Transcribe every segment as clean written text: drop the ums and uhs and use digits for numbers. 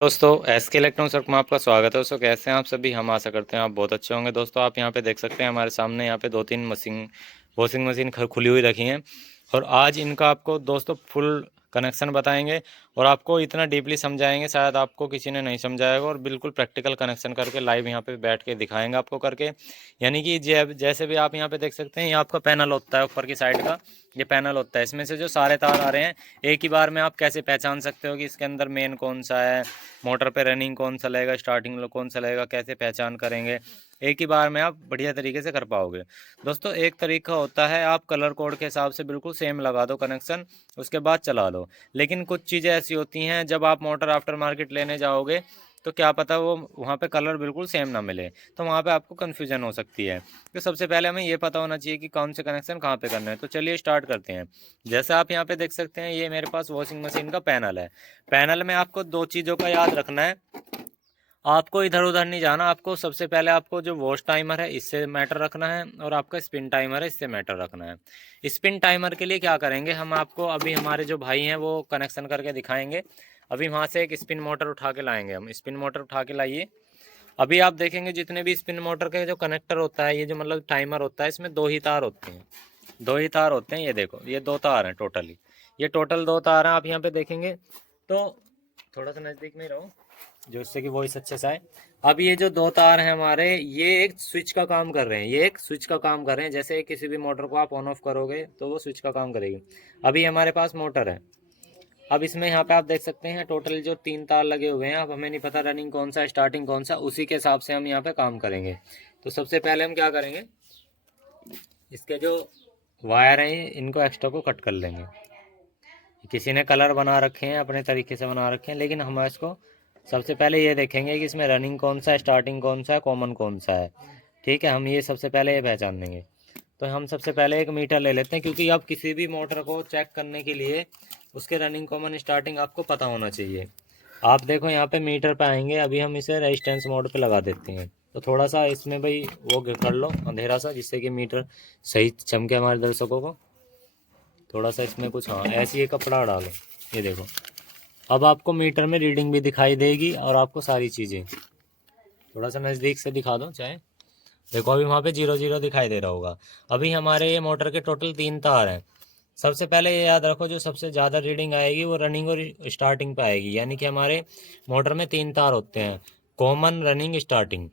दोस्तों SK electronics work में आपका स्वागत है। दोस्तों कैसे हैं आप सभी। हम आशा करते हैं आप बहुत अच्छे होंगे। दोस्तों आप यहाँ पे देख सकते हैं हमारे सामने यहाँ पे दो तीन वॉशिंग मशीन खुली हुई रखी हैं और आज इनका आपको दोस्तों फुल कनेक्शन बताएंगे और आपको इतना डीपली समझाएंगे शायद आपको किसी ने नहीं समझाएगा और बिल्कुल प्रैक्टिकल कनेक्शन करके लाइव यहाँ पे बैठ के दिखाएंगे आपको करके। यानी कि जैसे भी आप यहाँ पे देख सकते हैं ये आपका पैनल होता है ऊपर की साइड का, ये पैनल होता है। इसमें से जो सारे तार आ रहे हैं एक ही बार में आप कैसे पहचान सकते हो कि इसके अंदर मेन कौन सा है, मोटर पे रनिंग कौन सा लगेगा, स्टार्टिंग में कौन सा लगेगा, कैसे पहचान करेंगे। एक ही बार में आप बढ़िया तरीके से कर पाओगे। दोस्तों एक तरीका होता है आप कलर कोड के हिसाब से बिल्कुल सेम लगा दो कनेक्शन, उसके बाद चला लो। लेकिन कुछ चीज़ें ऐसी होती हैं जब आप मोटर आफ्टर मार्केट लेने जाओगे तो क्या पता वो वहाँ पे कलर बिल्कुल सेम ना मिले, तो वहाँ पे आपको कन्फ्यूजन हो सकती है। तो सबसे पहले हमें ये पता होना चाहिए कि कौन से कनेक्शन कहाँ पे करना है। तो चलिए स्टार्ट करते हैं। जैसे आप यहाँ पे देख सकते हैं ये मेरे पास वॉशिंग मशीन का पैनल है। पैनल में आपको दो चीज़ों का याद रखना है। आपको इधर उधर नहीं जाना, आपको सबसे पहले आपको जो वॉश टाइमर है इससे मैटर रखना है और आपका स्पिन टाइमर है इससे मैटर रखना है। स्पिन टाइमर के लिए क्या करेंगे हम आपको अभी हमारे जो भाई हैं वो कनेक्शन करके दिखाएंगे। अभी वहाँ से एक स्पिन मोटर उठा के लाएंगे हम। स्पिन मोटर उठा के लाइए। अभी आप देखेंगे जितने भी स्पिन मोटर के जो कनेक्टर होता है, ये जो मतलब टाइमर होता है, इसमें दो ही तार होते हैं। दो ही तार होते हैं। ये देखो ये दो तार हैं टोटली। ये टोटल दो तार हैं। आप यहाँ पे देखेंगे तो थोड़ा सा नज़दीक में रहो जो इससे कि वॉइस अच्छे से आए। अब ये जो दो तार हैं हमारे ये एक स्विच का काम कर रहे हैं। ये एक स्विच का काम कर रहे हैं। जैसे किसी भी मोटर को आप ऑन ऑफ करोगे तो वो स्विच का काम करेगी। अभी हमारे पास मोटर है। अब इसमें यहाँ पे आप देख सकते हैं टोटल जो तीन तार लगे हुए हैं। अब हमें नहीं पता रनिंग कौन सा स्टार्टिंग कौन सा, उसी के हिसाब से हम यहाँ पे काम करेंगे। तो सबसे पहले हम क्या करेंगे, इसके जो वायर हैं इनको एक्स्ट्रा को कट कर लेंगे। किसी ने कलर बना रखे हैं अपने तरीके से बना रखे हैं, लेकिन हम इसको सबसे पहले ये देखेंगे कि इसमें रनिंग कौन सा है, स्टार्टिंग कौन सा है, कॉमन कौन सा है। ठीक है, हम ये सबसे पहले ये पहचान लेंगे। तो हम सबसे पहले एक मीटर ले लेते हैं क्योंकि आप किसी भी मोटर को चेक करने के लिए उसके रनिंग कॉमन स्टार्टिंग आपको पता होना चाहिए। आप देखो यहाँ पे मीटर पे आएंगे। अभी हम इसे रेजिस्टेंस मोड पे लगा देते हैं। तो थोड़ा सा इसमें भाई वो कर लो अंधेरा सा, जिससे कि मीटर सही चमके हमारे दर्शकों को। थोड़ा सा इसमें कुछ हाँ ऐसे ही कपड़ा डालो। ये देखो अब आपको मीटर में रीडिंग भी दिखाई देगी और आपको सारी चीज़ें। थोड़ा सा नज़दीक से दिखा दो चाहे। देखो अभी वहाँ पे 0 0 दिखाई दे रहा होगा। अभी हमारे ये मोटर के टोटल तीन तार हैं। सबसे पहले ये याद रखो जो सबसे ज़्यादा रीडिंग आएगी वो रनिंग और स्टार्टिंग पे आएगी। यानी कि हमारे मोटर में तीन तार होते हैं, common running starting.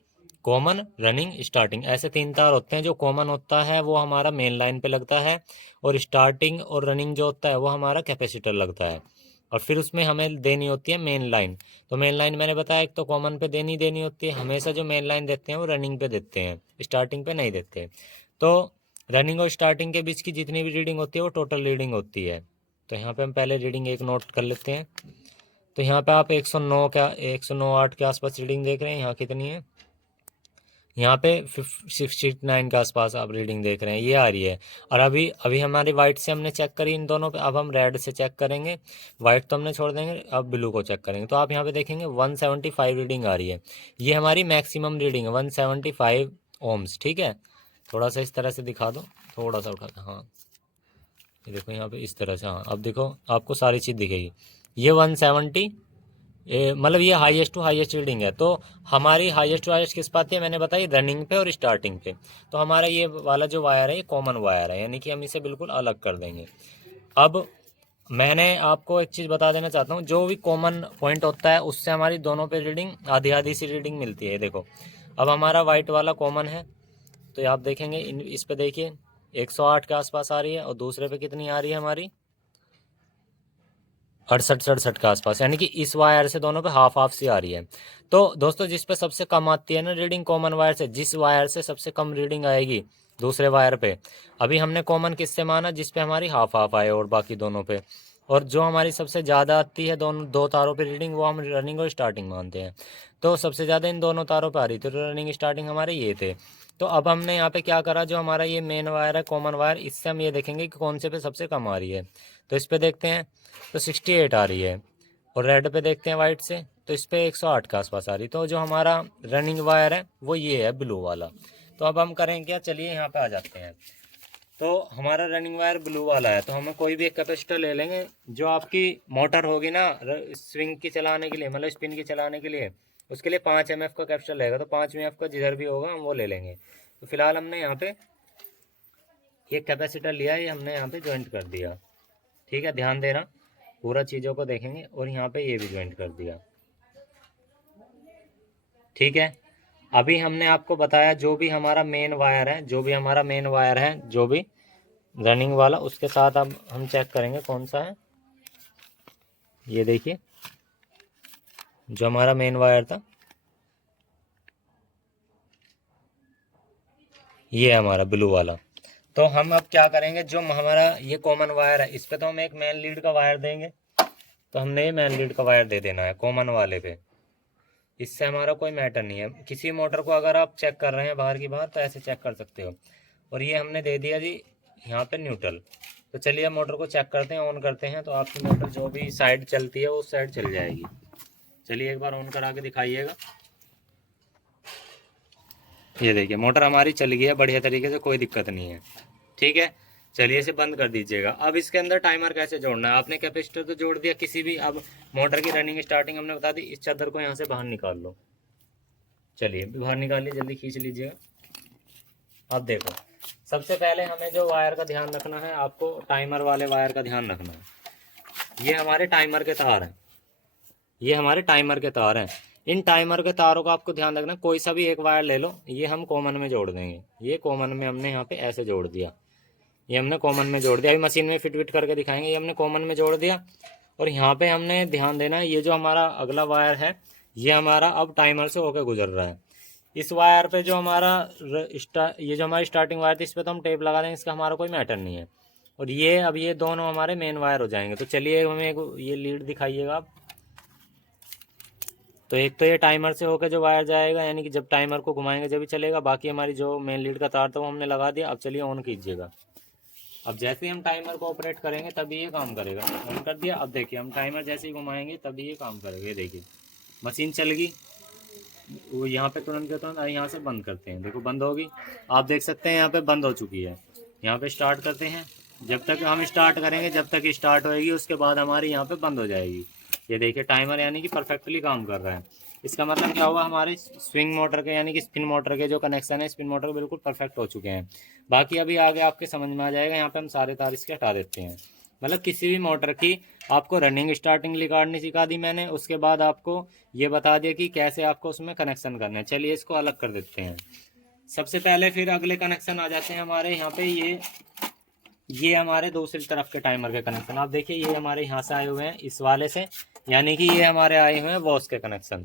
Common running starting ऐसे तीन तार होते हैं। जो कॉमन होता है वो हमारा मेन लाइन पे लगता है और स्टार्टिंग और रनिंग जो होता है वो हमारा कैपेसिटर लगता है। और फिर उसमें हमें देनी होती है मेन लाइन। तो मेन लाइन मैंने बताया एक तो कॉमन पे देनी देनी होती है। हमेशा जो मेन लाइन देते हैं वो रनिंग पे देते हैं, स्टार्टिंग पे नहीं देते। तो रनिंग और स्टार्टिंग के बीच की जितनी भी रीडिंग होती है वो टोटल रीडिंग होती है। तो यहाँ पे हम पहले रीडिंग एक नोट कर लेते हैं। तो यहाँ पे आप 109 क्या 109 8 के आसपास रीडिंग देख रहे हैं। यहाँ कितनी है, यहाँ पे 69 के आसपास आप रीडिंग देख रहे हैं, ये आ रही है। और अभी अभी हमारी वाइट से हमने चेक करी इन दोनों पे। अब हम रेड से चेक करेंगे। वाइट तो हमने छोड़ देंगे, अब ब्लू को चेक करेंगे। तो आप यहाँ पे देखेंगे 175 रीडिंग आ रही है। ये हमारी मैक्सिमम रीडिंग है 175 ओम्स। ठीक है, थोड़ा सा इस तरह से दिखा दो, थोड़ा सा उठा हाँ। ये देखो यहाँ पे इस तरह से, हाँ अब देखो आपको सारी चीज़ दिखेगी। ये 170 मतलब ये हाईएस्ट टू हाईएस्ट रीडिंग है। तो हमारी हाईएस्ट टू हाईएस्ट किस पाती है, मैंने बताई रनिंग पे और स्टार्टिंग पे। तो हमारा ये वाला जो वायर है ये कॉमन वायर है, यानी कि हम इसे बिल्कुल अलग कर देंगे। अब मैंने आपको एक चीज़ बता देना चाहता हूँ, जो भी कॉमन पॉइंट होता है उससे हमारी दोनों पे रीडिंग आधी आधी सी रीडिंग मिलती है। देखो अब हमारा वाइट वाला कॉमन है, तो आप देखेंगे इस पे देखिए 108 के आसपास आ रही है और दूसरे पे कितनी आ रही है हमारी 68 67 के आसपास। यानी कि इस वायर से दोनों पे हाफ हाफ सी आ रही है। तो दोस्तों जिस पे सबसे कम आती है ना रीडिंग कॉमन वायर से, जिस वायर से सबसे कम रीडिंग आएगी दूसरे वायर पे, अभी हमने कॉमन किससे माना, जिस पे हमारी हाफ हाफ आए और बाकी दोनों पे। और जो हमारी सबसे ज़्यादा आती है दोनों दो तारों पे रीडिंग, वो हम रनिंग और स्टार्टिंग मानते हैं। तो सबसे ज़्यादा इन दोनों तारों पे आ रही थी, तो रनिंग स्टार्टिंग हमारे ये थे। तो अब हमने यहाँ पे क्या करा, जो हमारा ये मेन वायर है कॉमन वायर, इससे हम ये देखेंगे कि कौन से पे सबसे कम आ रही है। तो इस पे देखते हैं तो 68 आ रही है। और रेड पे देखते हैं वाइट से, तो इस पे 108 के आसपास आ रही। तो जो हमारा रनिंग वायर है वो ये है ब्लू वाला। तो अब हम करें क्या, चलिए यहाँ पे आ जाते हैं। तो हमारा रनिंग वायर ब्लू वाला है, तो हमें कोई भी एक कैपेसिटर ले लेंगे जो आपकी मोटर होगी ना स्विंग की चलाने के लिए, मतलब स्पिन की चलाने के लिए, उसके लिए 5 mF का कैपेसिटर लगेगा। तो 5 mF का जिधर भी होगा हम वो ले लेंगे। तो फिलहाल हमने यहाँ पे एक कैपेसिटर लिया, ये हमने यहाँ पे ज्वाइंट कर दिया। ठीक है, ध्यान देना, पूरा चीज़ों को देखेंगे। और यहाँ पे ये भी ज्वाइंट कर दिया। ठीक है, अभी हमने आपको बताया जो भी हमारा मेन वायर है, जो भी हमारा मेन वायर है, जो भी रनिंग वाला, उसके साथ अब हम चेक करेंगे कौन सा है। ये देखिए जो हमारा मेन वायर था, ये हमारा ब्लू वाला। तो हम अब क्या करेंगे, जो हमारा ये कॉमन वायर है, इस पे तो हम एक मेन लीड का वायर देंगे। तो हमने ये मेन लीड का वायर दे देना है कॉमन वाले पे। इससे हमारा कोई मैटर नहीं है। किसी मोटर को अगर आप चेक कर रहे हैं बाहर की बाहर, तो ऐसे चेक कर सकते हो। और ये हमने दे दिया जी यहाँ पे न्यूट्रल। तो चलिए अब मोटर को चेक करते हैं, ऑन करते हैं, तो आपकी मोटर जो भी साइड चलती है उस साइड चल जाएगी। चलिए एक बार ऑन करा के दिखाइएगा। ये देखिए मोटर हमारी चल गई है बढ़िया तरीके से, कोई दिक्कत नहीं है। ठीक है, चलिए इसे बंद कर दीजिएगा। अब इसके अंदर टाइमर कैसे जोड़ना है, आपने कैपेसिटर तो जोड़ दिया किसी भी। अब मोटर की रनिंग स्टार्टिंग हमने बता दी। इस चादर को यहाँ से बाहर निकाल लो। चलिए बाहर निकालिए, जल्दी खींच लीजिएगा। अब देखो, सबसे पहले हमें जो वायर का ध्यान रखना है, आपको टाइमर वाले वायर का ध्यान रखना है। ये हमारे टाइमर के तार हैं, ये हमारे टाइमर के तार हैं। इन टाइमर के तारों का आपको ध्यान रखना, कोई सा भी एक वायर ले लो, ये हम कॉमन में जोड़ देंगे। ये कॉमन में हमने यहाँ पे ऐसे जोड़ दिया, ये हमने कॉमन में जोड़ दिया। अभी मशीन में फिट फिट करके दिखाएंगे। ये हमने कॉमन में जोड़ दिया। और यहाँ पे हमने ध्यान देना है, ये जो हमारा अगला वायर है, ये हमारा अब टाइमर से होकर गुजर रहा है। इस वायर पे जो हमारा ये जो हमारी स्टार्टिंग वायर थी, इस पर तो हम टेप लगा देंगे, इसका हमारा कोई मैटर नहीं है। और ये अब ये दोनों हमारे मेन वायर हो जाएंगे। तो चलिए हमें ये लीड दिखाइएगा आप। तो एक तो ये टाइमर से होकर जो वायर जाएगा, यानी कि जब टाइमर को घुमाएंगे जब भी चलेगा। बाकी हमारी जो मेन लीड का तार था वो हमने लगा दिया। अब चलिए ऑन कीजिएगा। अब जैसे ही हम टाइमर को ऑपरेट करेंगे तभी ये काम करेगा। ऑन कर दिया। अब देखिए हम टाइमर जैसे ही घुमाएंगे तभी ये काम करेगा। ये देखिए मशीन चल गई, वो यहाँ पे तुरंत के तुरंत यहाँ से बंद करते हैं। देखो बंद होगी, आप देख सकते हैं यहाँ पे बंद हो चुकी है। यहाँ पे स्टार्ट करते हैं, जब तक हम स्टार्ट करेंगे, जब तक स्टार्ट होएगी उसके बाद हमारी यहाँ पे बंद हो जाएगी। ये देखिए टाइमर यानी कि परफेक्टली काम कर रहा है। इसका मतलब क्या हुआ, हमारे स्विंग मोटर के यानी कि स्पिन मोटर के जो कनेक्शन है स्पिन मोटर के बिल्कुल परफेक्ट हो चुके हैं। बाकी अभी आगे आपके समझ में आ जाएगा। यहाँ पे हम सारे तार इसके हटा देते हैं। मतलब किसी भी मोटर की आपको रनिंग स्टार्टिंग निकालनी सिखा दी मैंने, उसके बाद आपको ये बता दिया कि कैसे आपको उसमें कनेक्शन करना है। चलिए इसको अलग कर देते हैं। सबसे पहले फिर अगले कनेक्शन आ जाते हैं हमारे यहाँ पे। ये हमारे दूसरी तरफ के टाइमर के कनेक्शन आप देखिए, ये हमारे यहाँ से आए हुए हैं इस वाले से, यानी कि ये हमारे आए हुए हैं बॉस के कनेक्शन।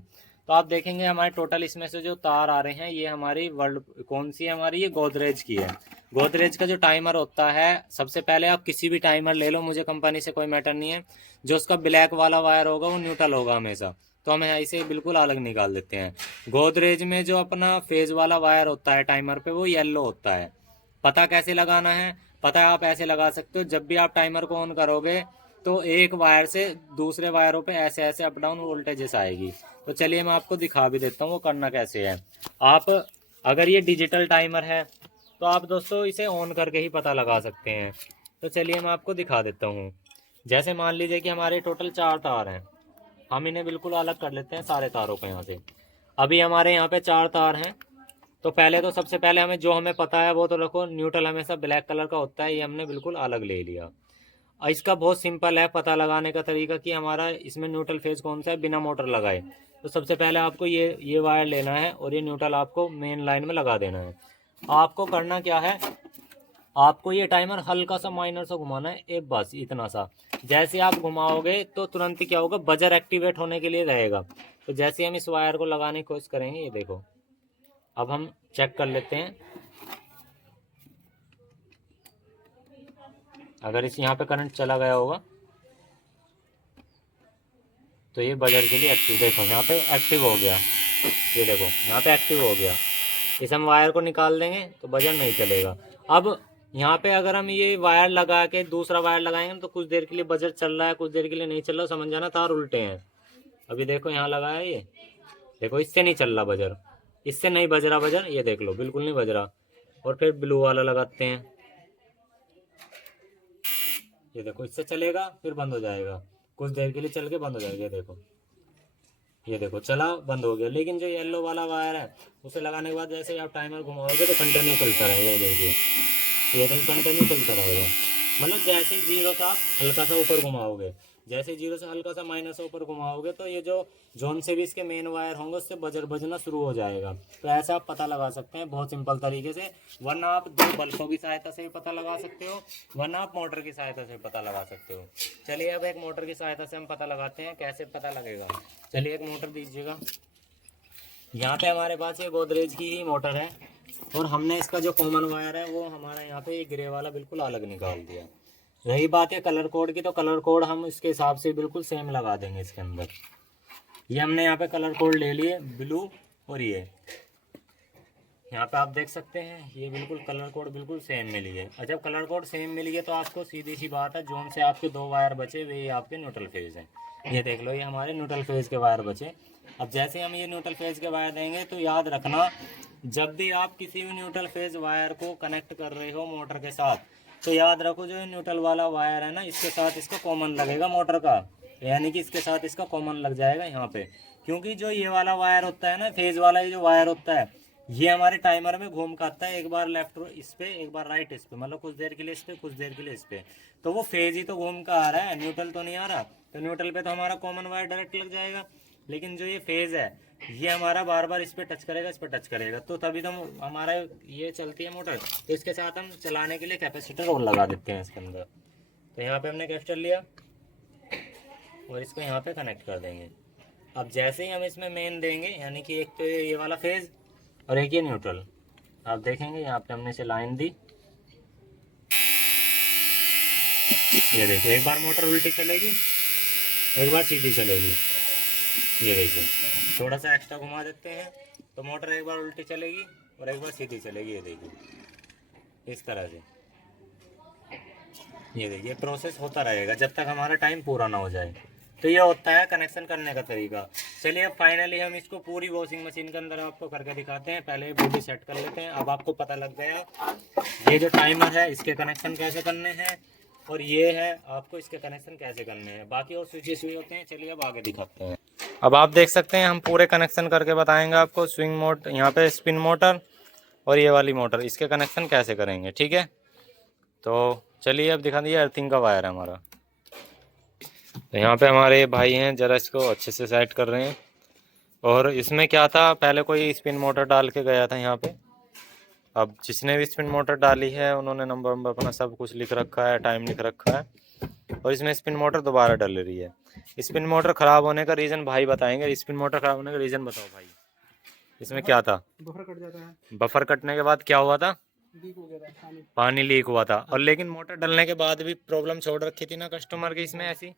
तो आप देखेंगे हमारे टोटल इसमें से जो तार आ रहे हैं, ये हमारी वर्ल्ड कौन सी है हमारी, ये गोदरेज की है। गोदरेज का जो टाइमर होता है, सबसे पहले आप किसी भी टाइमर ले लो, मुझे कंपनी से कोई मैटर नहीं है, जो उसका ब्लैक वाला वायर होगा वो न्यूट्रल होगा हमेशा। तो हम इसे बिल्कुल अलग निकाल देते हैं। गोदरेज में जो अपना फेज वाला वायर होता है टाइमर पे, वो येलो होता है। पता कैसे लगाना है, पता है आप ऐसे लगा सकते हो, जब भी आप टाइमर को ऑन करोगे तो एक वायर से दूसरे वायरों पे ऐसे ऐसे अप डाउन वोल्टेजेस आएगी। तो चलिए मैं आपको दिखा भी देता हूँ वो करना कैसे है। आप अगर ये डिजिटल टाइमर है तो आप दोस्तों इसे ऑन करके ही पता लगा सकते हैं। तो चलिए मैं आपको दिखा देता हूँ। जैसे मान लीजिए कि हमारे टोटल 4 तार हैं, हम इन्हें बिल्कुल अलग कर लेते हैं सारे तारों को यहाँ से। अभी हमारे यहाँ पे 4 तार हैं। तो पहले तो सबसे पहले हमें जो हमें पता है वो तो रखो, न्यूट्रल हमेशा ब्लैक कलर का होता है, ये हमने बिल्कुल अलग ले लिया। इसका बहुत सिंपल है पता लगाने का तरीका कि हमारा इसमें न्यूट्रल फेज कौन सा है बिना मोटर लगाए। तो सबसे पहले आपको ये वायर लेना है और ये न्यूट्रल आपको मेन लाइन में लगा देना है। आपको करना क्या है, आपको ये टाइमर हल्का सा माइनर सा घुमाना है, एक बस इतना सा। जैसे आप घुमाओगे तो तुरंत ही क्या होगा, बजर एक्टिवेट होने के लिए रहेगा। तो जैसे हम इस वायर को लगाने की कोशिश करेंगे, ये देखो अब हम चेक कर लेते हैं। अगर इस यहाँ पे करंट चला गया होगा तो ये बजर के लिए एक्टिव, देखो यहाँ पे एक्टिव हो गया। ये देखो यहाँ पे एक्टिव हो गया। इस हम वायर को निकाल देंगे तो बजर नहीं चलेगा। अब यहाँ पे अगर हम ये वायर लगा के दूसरा वायर लगाएंगे तो कुछ देर के लिए बजर चल रहा है, कुछ देर के लिए नहीं चल रहा, समझ जाना तार उल्टे हैं। अभी देखो यहाँ लगा है, ये देखो इससे नहीं चल रहा बजर, इससे नहीं बज रहा बजर, ये देख लो बिल्कुल नहीं बज रहा। और फिर ब्लू वाला लगाते हैं, ये देखो इससे चलेगा फिर बंद हो जाएगा, कुछ देर के लिए चल के बंद हो जाएगा। ये देखो चला बंद हो गया। लेकिन जो येलो वाला वायर है उसे लगाने के बाद जैसे ही आप टाइमर घुमाओगे तो कंटिन्यू चलता रहेगा। ये देखिए, ये देखिए कंटिन्यू चलता रहेगा। मतलब जैसे ही जीरो से आप हल्का सा ऊपर घुमाओगे, जैसे जीरो से हल्का सा माइनस ऊपर घुमाओगे तो ये जो जोन से भी इसके मेन वायर होंगे उससे बजर बजना शुरू हो जाएगा। तो ऐसा आप पता लगा सकते हैं बहुत सिंपल तरीके से। वरना आप दो बल्बों की सहायता से भी पता लगा सकते हो, वरना आप मोटर की सहायता से भी पता लगा सकते हो। चलिए अब एक मोटर की सहायता से हम पता लगाते हैं कैसे पता लगेगा। चलिए एक मोटर दीजिएगा। यहाँ पे हमारे पास ये गोदरेज की ही मोटर है और हमने इसका जो कॉमन वायर है वो हमारा यहाँ पे ये ग्रे वाला बिल्कुल अलग निकाल दिया। रही बात है कलर कोड की, तो कलर कोड हम इसके हिसाब से बिल्कुल सेम लगा देंगे इसके अंदर। ये हमने यहाँ पे कलर कोड ले लिए ब्लू, और ये यहाँ पे आप देख सकते हैं ये बिल्कुल कलर कोड बिल्कुल सेम मिली है। और जब कलर कोड सेम मिली है तो आपको सीधी सी बात है जोन से आपके दो वायर बचे वे आपके न्यूट्रल फेज हैं। ये देख लो ये हमारे न्यूट्रल फेज के वायर बचे। अब जैसे हम ये न्यूट्रल फेज के वायर देंगे तो याद रखना, जब भी आप किसी भी न्यूट्रल फेज वायर को कनेक्ट कर रहे हो मोटर के साथ, तो याद रखो जो न्यूट्रल वाला वायर है ना इसके साथ इसका कॉमन लगेगा मोटर का, यानी कि इसके साथ इसका कॉमन लग जाएगा यहाँ पे। क्योंकि जो ये वाला वायर होता है ना फेज वाला, ये जो वायर होता है ये हमारे टाइमर में घूम का आता है, एक बार लेफ्ट इस पे एक बार राइट इस पे, मतलब कुछ देर के लिए इस पे कुछ देर के लिए इस पे। तो वो फेज ही तो घूम का आ रहा है, न्यूट्रल तो नहीं आ रहा। तो न्यूट्रल पे तो हमारा कॉमन वायर डायरेक्ट लग जाएगा। लेकिन जो ये फेज है ये हमारा बार बार इस पे टच करेगा, इस पे टच करेगा, तो तभी तो हमारा ये चलती है मोटर। तो इसके साथ हम चलाने के लिए कैपेसिटर और लगा देते हैं इसके अंदर। तो यहाँ पे हमने कैपेसिटर लिया और इसको यहाँ पे कनेक्ट कर देंगे। अब जैसे ही हम इसमें मेन देंगे, यानी कि एक तो ये वाला फेज और एक ये न्यूट्रल, आप देखेंगे यहाँ पे हमने इसे लाइन दी। ये देखिए एक बार मोटर उल्टी चलेगी, एक बार सीधी चलेगी। ये देखिए थोड़ा सा एक्स्ट्रा घुमा देते हैं तो मोटर एक बार उल्टी चलेगी और एक बार सीधी चलेगी। ये देखिए इस तरह से। ये देखिए प्रोसेस होता रहेगा जब तक हमारा टाइम पूरा ना हो जाए। तो ये होता है कनेक्शन करने का तरीका। चलिए अब फाइनली हम इसको पूरी वॉशिंग मशीन के अंदर आपको करके दिखाते हैं। पहले बॉडी सेट कर लेते हैं। अब आपको पता लग गया ये जो टाइमर है इसके कनेक्शन कैसे करने हैं, और ये है आपको इसके कनेक्शन कैसे करने हैं। बाकी और स्विचेस भी होते हैं, चलिए अब आगे दिखाते हैं। अब आप देख सकते हैं हम पूरे कनेक्शन करके बताएंगे आपको। स्विंग मोटर, यहाँ पे स्पिन मोटर और ये वाली मोटर, इसके कनेक्शन कैसे करेंगे, ठीक है। तो चलिए अब दिखा दिए अर्थिंग का वायर है हमारा। तो यहाँ पे हमारे भाई हैं, ज़रा इसको अच्छे से सेट कर रहे हैं। और इसमें क्या था, पहले कोई स्पिन मोटर डाल के गया था यहाँ पे। अब जिसने भी स्पिन मोटर डाली है उन्होंने नंबर वंबर अपना सब कुछ लिख रखा है, टाइम लिख रखा है। और इसमें स्पिन मोटर दोबारा डल रही है। स्पिन मोटर ख़राब होने का रीज़न भाई बताएंगे। स्पिन मोटर ख़राब होने का रीज़न बताओ भाई, इसमें क्या था? बफर कट जाता है। बफर कटने के बाद क्या हुआ था? लीक हो गया था पानी लीक हुआ था। और लेकिन मोटर डलने के बाद भी प्रॉब्लम छोड़ रखी थी ना कस्टमर की इसमें ऐसी,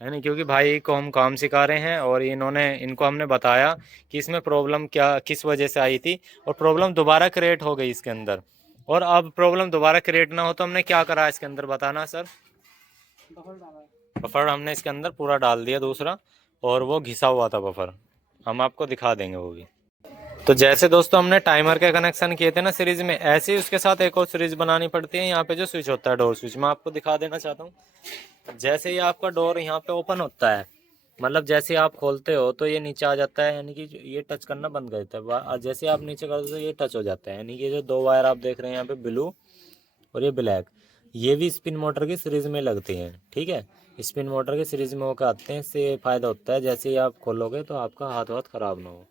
है नहीं? क्योंकि भाई को हम काम सिखा रहे हैं और इनको हमने बताया कि इसमें प्रॉब्लम क्या किस वजह से आई थी, और प्रॉब्लम दोबारा क्रिएट हो गई इसके अंदर। और अब प्रॉब्लम दोबारा क्रिएट ना हो तो हमने क्या करा इसके अंदर, बताना सर। बफर डाला है। बफर हमने इसके अंदर पूरा डाल दिया दूसरा, और वो घिसा हुआ था बफर, हम आपको दिखा देंगे वो भी। तो जैसे दोस्तों हमने टाइमर के कनेक्शन किए थे ना सीरीज में, ऐसे ही उसके साथ एक और सीरीज बनानी पड़ती है। यहाँ पे जो स्विच होता है डोर स्विच, मैं आपको दिखा देना चाहता हूँ। जैसे ही आपका डोर यहाँ पे ओपन होता है, मतलब जैसे आप खोलते हो तो ये नीचे आ जाता है, यानी कि ये टच करना बंद कर देता है। और जैसे आप नीचे करते हो तो ये टच हो जाता है। यानी कि जो दो वायर आप देख रहे हैं यहाँ पे ब्लू और ये ब्लैक, ये भी स्पिन मोटर की सीरीज में लगती हैं, ठीक है। स्पिन मोटर की सीरीज में होकर आते हैं। इससे फ़ायदा होता है जैसे ही आप खोलोगे तो आपका हाथ वाथ ख़राब ना हो।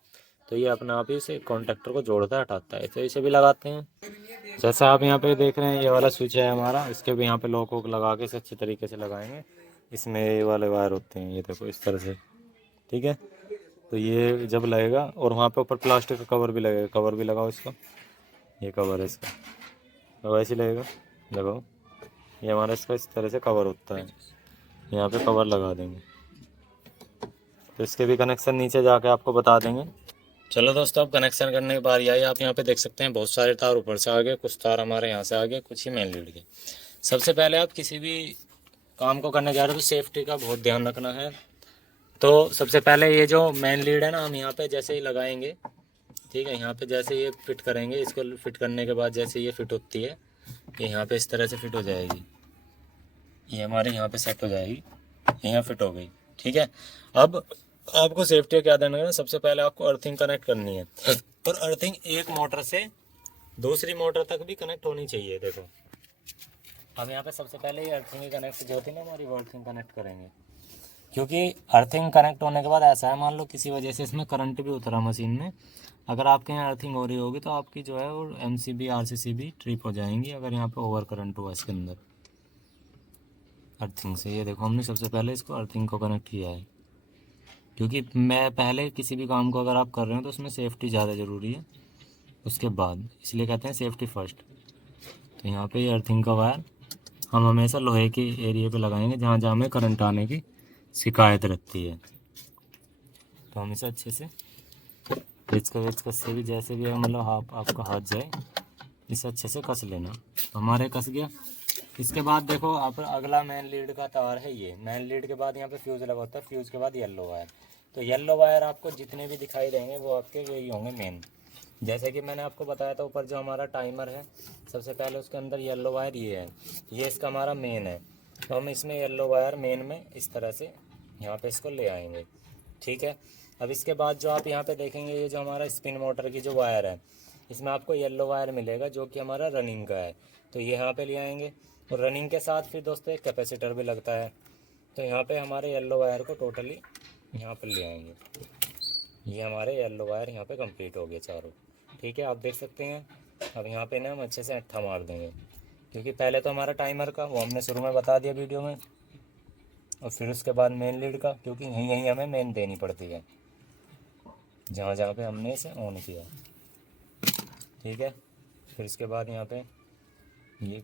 तो ये अपने आप ही इसे कॉन्टेक्टर को जोड़ता है, हटाता है। तो इसे भी लगाते हैं। जैसा आप यहाँ पे देख रहे हैं ये वाला स्विच है हमारा, इसके भी यहाँ पे लॉक वॉक लगा के इसे अच्छे तरीके से लगाएंगे। इसमें ये वाले वायर होते हैं, ये देखो इस तरह से, ठीक है। तो ये जब लगेगा, और वहाँ पे ऊपर प्लास्टिक का कवर भी लगेगा, कवर भी लगाओ इसका, ये कवर है इसका, तो ऐसे लगेगा, लगाओ। ये हमारा इसका इस तरह से कवर होता है, यहाँ पे कवर लगा देंगे। तो इसके भी कनेक्शन नीचे जाके आपको बता देंगे। चलो दोस्तों अब कनेक्शन करने की बारी आई। आप यहाँ पे देख सकते हैं बहुत सारे तार ऊपर से आ गए, कुछ तार हमारे यहाँ से आ गए, कुछ ही मेन लीड के। सबसे पहले आप किसी भी काम को करने जा रहे हो तो सेफ्टी का बहुत ध्यान रखना है। तो सबसे पहले ये जो मेन लीड है ना, हम यहाँ पे जैसे ही लगाएंगे, ठीक है, यहाँ पे जैसे ये फिट करेंगे, इसको फिट करने के बाद जैसे ये फिट होती है, ये यहाँ पे इस तरह से फिट हो जाएगी, ये हमारे यहाँ पे सेट हो जाएगी, यहाँ फिट हो गई। ठीक है, अब आपको सेफ्टी क्या देना है, सबसे पहले आपको अर्थिंग कनेक्ट करनी है, और अर्थिंग एक मोटर से दूसरी मोटर तक भी कनेक्ट होनी चाहिए। देखो अब यहाँ पे सबसे पहले ये अर्थिंग कनेक्ट जो होती है ना हमारी, वो अर्थिंग कनेक्ट करेंगे, क्योंकि अर्थिंग कनेक्ट होने के बाद ऐसा है, मान लो किसी वजह से इसमें करंट भी उतरा मशीन में, अगर आपके यहाँ अर्थिंग हो रही होगी तो आपकी जो है वो MCB RCC भी ट्रिप हो जाएंगी, अगर यहाँ पे ओवर करंट हुआ इसके अंदर अर्थिंग से। ये देखो हमने सबसे पहले इसको अर्थिंग को कनेक्ट किया है, क्योंकि मैं पहले किसी भी काम को अगर आप कर रहे हो तो उसमें सेफ्टी ज़्यादा ज़रूरी है, उसके बाद, इसलिए कहते हैं सेफ्टी फर्स्ट। तो यहाँ पे ये अर्थिंग का वायर हम हमेशा लोहे के एरिया पे लगाएंगे जहाँ जहाँ हमें करंट आने की शिकायत रहती है। तो हम इसे अच्छे से पेचकस से भी, जैसे भी है मतलब आपका हाथ जाए, इसे अच्छे से कस लेना। तो हमारे कस गया। इसके बाद देखो आप, अगला मेन लीड का तार है, ये मेन लीड के बाद यहाँ पे फ्यूज़ लगा होता है, फ्यूज़ के बाद येलो वायर। तो येलो वायर आपको जितने भी दिखाई देंगे वो आपके यही होंगे मेन। जैसे कि मैंने आपको बताया था ऊपर जो हमारा टाइमर है, सबसे पहले उसके अंदर येलो वायर ये है, ये इसका हमारा मेन है। तो हम इसमें येलो वायर मेन में इस तरह से यहाँ पे इसको ले आएंगे। ठीक है, अब इसके बाद जो आप यहाँ पे देखेंगे, ये जो हमारा स्पिन मोटर की जो वायर है, इसमें आपको येलो वायर मिलेगा जो कि हमारा रनिंग का है। तो ये यहाँ पे ले आएंगे, और रनिंग के साथ फिर दोस्तों एक कैपेसिटर भी लगता है। तो यहाँ पे हमारे येलो वायर को टोटली यहाँ पर ले आएंगे। ये हमारे येलो वायर यहाँ पे कंप्लीट हो गए चारों। ठीक है, आप देख सकते हैं। अब यहाँ पे ना हम अच्छे से अट्ठा मार देंगे, क्योंकि पहले तो हमारा टाइमर का वो हमने शुरू में बता दिया वीडियो में, और फिर उसके बाद मेन लीड का, क्योंकि यहीं यहीं हमें मेन देनी पड़ती है जहाँ जहाँ पे हमने इसे ऑन किया। ठीक है, फिर इसके बाद यहाँ पे ये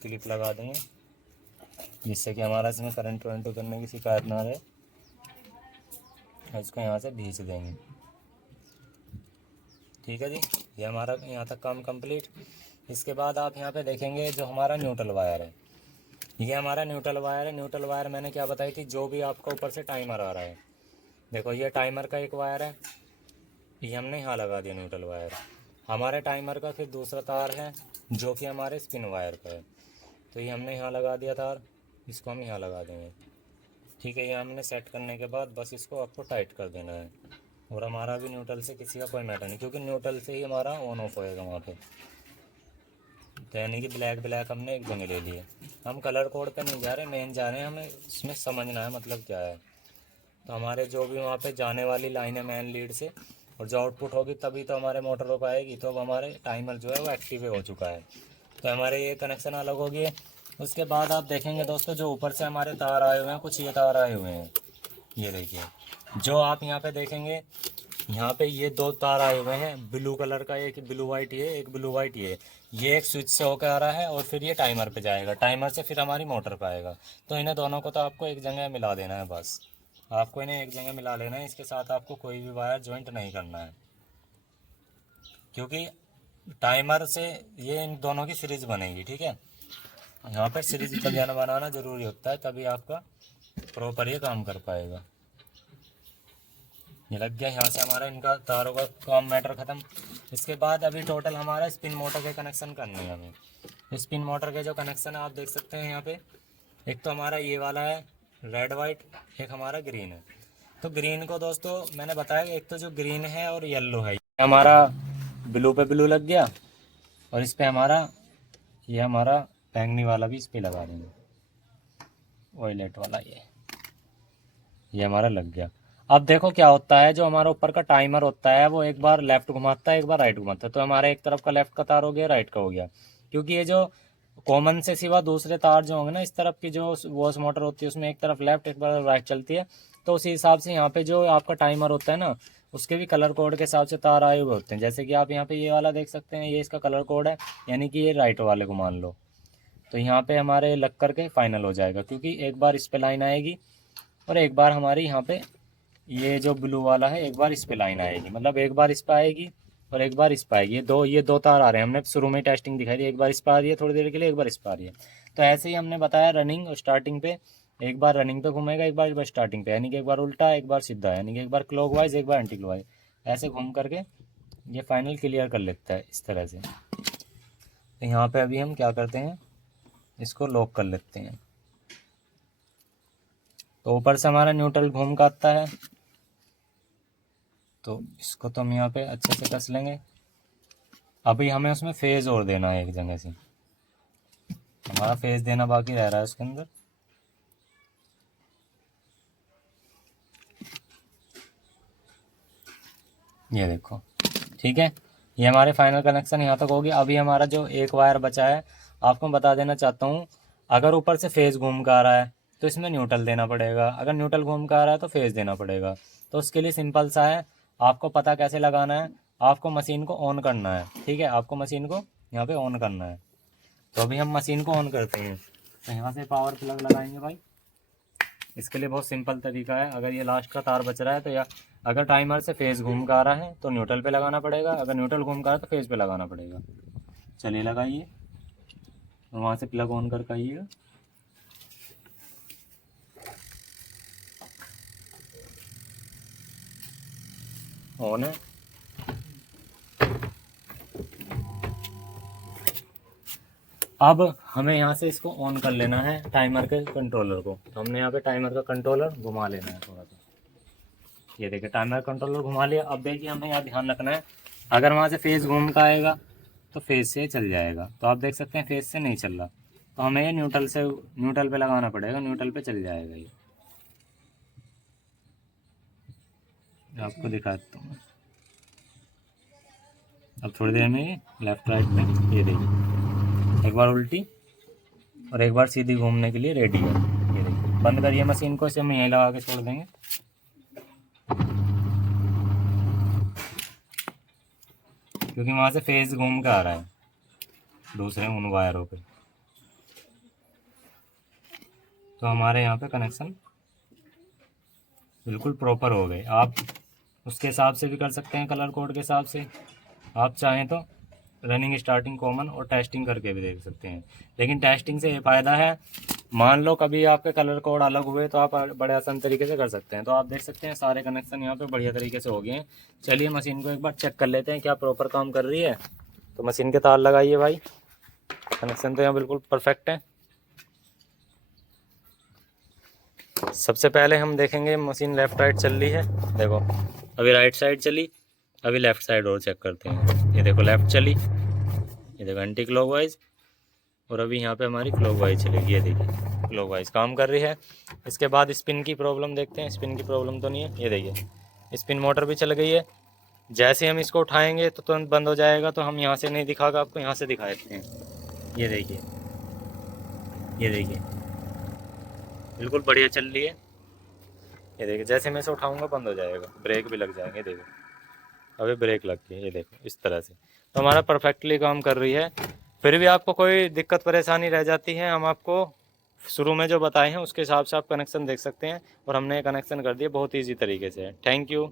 क्लिप लगा देंगे, जिससे कि हमारा इसमें करंट वरंट उतरने की शिकायत ना रहे। इसको यहाँ से भींच देंगे। ठीक है जी, ये हमारा यहाँ तक काम कंप्लीट। इसके बाद आप यहाँ पे देखेंगे जो हमारा न्यूट्रल वायर है, ये हमारा न्यूट्रल वायर है। न्यूट्रल वायर मैंने क्या बताई थी, जो भी आपका ऊपर से टाइमर आ रहा है, देखो ये टाइमर का एक वायर है, ये हमने यहाँ लगा दिया न्यूट्रल वायर। हमारे टाइमर का फिर दूसरा तार है जो कि हमारे स्पिन वायर का है, तो ये हमने यहाँ लगा दिया तार, इसको हम यहाँ लगा देंगे। ठीक है, ये हमने सेट करने के बाद बस इसको आपको टाइट कर देना है, और हमारा भी न्यूट्रल से किसी का कोई मैटर नहीं, क्योंकि न्यूट्रल से ही हमारा ऑन ऑफ होएगा वहाँ पे। तो यानी कि ब्लैक ब्लैक हमने एक जगह ले लिए। हम कलर कोड पे नहीं जा रहे, मेन जा रहे हैं, हमें इसमें समझना है मतलब क्या है। तो हमारे जो भी वहाँ पे जाने वाली लाइन है मेन लीड से, और जो आउटपुट होगी तभी तो हमारे मोटरों पर आएगी। तो अब हमारे टाइमर जो है वो एक्टिव हो चुका है, तो हमारे ये कनेक्शन अलग हो गए। उसके बाद आप देखेंगे दोस्तों, जो ऊपर से हमारे तार आए हुए हैं, कुछ ये तार आए हुए हैं, ये देखिए, जो आप यहाँ पे देखेंगे, यहाँ पे ये दो तार आए हुए हैं ब्लू कलर का, एक ब्लू वाइट ये, एक ब्लू वाइट ये एक स्विच से होकर आ रहा है, और फिर ये टाइमर पे जाएगा, टाइमर से फिर हमारी मोटर पे आएगा। तो इन्हें दोनों को तो आपको एक जगह मिला देना है, बस आपको इन्हें एक जगह मिला लेना है। इसके साथ आपको कोई भी वायर ज्वाइंट नहीं करना है, क्योंकि टाइमर से ये इन दोनों की सीरीज बनेगी। ठीक है, यहाँ पर सीरीज बनाना ज़रूरी होता है, तभी आपका प्रॉपर ये काम कर पाएगा। ये लग गया, यहाँ से हमारा इनका तारों का काम मैटर ख़त्म। इसके बाद अभी टोटल हमारा स्पिन मोटर के कनेक्शन करने हैं हमें। स्पिन मोटर के जो कनेक्शन है आप देख सकते हैं यहाँ पे, एक तो हमारा ये वाला है रेड वाइट, एक हमारा ग्रीन है। तो ग्रीन को दोस्तों मैंने बताया, एक तो जो ग्रीन है और येलो है, ये हमारा ब्लू पे ब्लू लग गया, और इस पर हमारा ये हमारा बैंगनी वाला भी इस पर लगा देंगे, वॉयलेट वाला ये हमारा लग गया। अब देखो क्या होता है, जो हमारा ऊपर का टाइमर होता है वो एक बार लेफ्ट घुमाता है, एक बार राइट घुमाता है। तो हमारा एक तरफ का लेफ्ट का तार हो गया, राइट का हो गया, क्योंकि ये जो कॉमन से सिवा दूसरे तार जो होंगे ना, इस तरफ की जो वॉश मोटर होती है उसमें एक तरफ लेफ्ट एक बार राइट चलती है। तो उसी हिसाब से यहाँ पे जो आपका टाइमर होता है ना, उसके भी कलर कोड के हिसाब से तार आए हुए होते हैं। जैसे कि आप यहाँ पे ये वाला देख सकते हैं, ये इसका कलर कोड है, यानी कि ये राइट वाले को मान लो। तो यहाँ पे हमारे लग करके फाइनल हो जाएगा, क्योंकि एक बार इस पे लाइन आएगी और एक बार हमारी यहाँ पे ये जो ब्लू वाला है एक बार इस पे लाइन आएगी, मतलब एक बार इस पे आएगी और एक बार इस पे आएगी। ये दो तार आ रहे हैं, हमने शुरू में टेस्टिंग दिखाई दी, एक बार इस पे आ रही है थोड़ी देर के लिए, एक बार इस पे आ रही है। तो ऐसे ही हमने बताया रनिंग और स्टार्टिंग पे, एक बार रनिंग पे घूमेगा, एक बार स्टार्टिंग पे, यानी कि एक बार उल्टा एक बार सीधा, यानी कि एक बार क्लॉकवाइज एक बार एंटी क्लॉकवाइज, ऐसे घूम करके ये फाइनल क्लियर कर लेता है इस तरह से। तो यहाँ पे अभी हम क्या करते हैं, इसको लॉक कर लेते हैं। तो ऊपर से हमारा न्यूट्रल घूम का आता है, तो इसको तो हम यहाँ पे अच्छे से कस लेंगे। अभी हमें उसमें फेज़ और देना है, एक जगह से हमारा फेज़ देना बाकी रह रहा है उसके अंदर। ये देखो, ठीक है, ये हमारे फाइनल कनेक्शन यहाँ तक होगी। अभी हमारा जो एक वायर बचा है, आपको बता देना चाहता हूँ, अगर ऊपर से फेज़ घूम का आ रहा है तो इसमें न्यूट्रल देना पड़ेगा, अगर न्यूट्रल घूम का आ रहा है तो फेज़ देना पड़ेगा। तो उसके लिए सिंपल सा है, आपको पता कैसे लगाना है, आपको मशीन को ऑन करना है, ठीक है, आपको मशीन को यहाँ पे ऑन करना है। तो अभी हम मशीन को ऑन करते हैं, तो यहाँ से पावर प्लग लगाएंगे भाई। इसके लिए बहुत सिंपल तरीका है, अगर ये लास्ट का तार बच रहा है तो या अगर टाइमर से फेज़ घूम का आ रहा है तो न्यूट्रल पे लगाना पड़ेगा, अगर न्यूट्रल घूम का आ रहा है तो फेज़ पे लगाना पड़ेगा। चलिए लगाइए और वहाँ से प्लग ऑन करके आइएगा। ऑन है। अब हमें यहाँ से इसको ऑन कर लेना है, टाइमर के कंट्रोलर को। तो हमने यहाँ पे टाइमर का कंट्रोलर घुमा लेना है थोड़ा सा। ये देखिए, टाइमर कंट्रोलर घुमा लिया। अब देखिए, हमें यहाँ ध्यान रखना है, अगर वहाँ से फेज़ घूम का आएगा तो फेज़ से चल जाएगा। तो आप देख सकते हैं फेज़ से नहीं चल रहा, तो हमें ये न्यूट्रल पे लगाना पड़ेगा, न्यूट्रल पे चल जाएगा ये। आपको दिखाता हूँ, अब थोड़ी देर में ये लेफ्ट राइट में, ये देखिए, एक बार उल्टी और एक बार सीधी घूमने के लिए रेडी है। ये देखिए, बंद करिए मशीन को, इसे हम यहीं लगा के छोड़ देंगे। क्योंकि वहाँ से फेज़ घूम के आ रहा है दूसरे उन वायरों पे, तो हमारे यहाँ पे कनेक्शन बिल्कुल प्रॉपर हो गए। आप उसके हिसाब से भी कर सकते हैं, कलर कोड के हिसाब से। आप चाहें तो रनिंग, स्टार्टिंग, कॉमन और टेस्टिंग करके भी देख सकते हैं। लेकिन टेस्टिंग से ये फ़ायदा है, मान लो कभी आपके कलर कोड अलग हुए तो आप बड़े आसान तरीके से कर सकते हैं। तो आप देख सकते हैं सारे कनेक्शन यहाँ पे बढ़िया तरीके से हो गए हैं। चलिए मशीन को एक बार चेक कर लेते हैं क्या प्रॉपर काम कर रही है। तो मशीन के तार लगाइए भाई, कनेक्शन तो यहाँ बिल्कुल परफेक्ट है। सबसे पहले हम देखेंगे मशीन लेफ़्ट राइट चल रही है। देखो, अभी राइट साइड चली, अभी लेफ़्ट साइड और चेक करते हैं। ये देखो लेफ़्ट चली, ये देखो एंटी क्लॉकवाइज, और अभी यहाँ पे हमारी क्लॉकवाइज चलेगी। ये देखिए, क्लॉकवाइज काम कर रही है। इसके बाद स्पिन की प्रॉब्लम देखते हैं, स्पिन की प्रॉब्लम तो नहीं है। ये देखिए, स्पिन मोटर भी चल गई है। जैसे हम इसको उठाएंगे तो तुरंत बंद हो जाएगा। तो हम यहाँ से नहीं दिखागा आपको, यहाँ से दिखा देते हैं। ये देखिए, ये देखिए, बिल्कुल बढ़िया चल रही है। ये देखिए, जैसे मैं इसे उठाऊंगा बंद हो जाएगा, ब्रेक भी लग जाएंगे। देखो, अभी ब्रेक लग गई, ये देखो इस तरह से। तो हमारा परफेक्टली काम कर रही है। फिर भी आपको कोई दिक्कत परेशानी रह जाती है, हम आपको शुरू में जो बताए हैं उसके हिसाब से आप कनेक्शन देख सकते हैं। और हमने कनेक्शन कर दिया बहुत ईजी तरीके से। Thank you.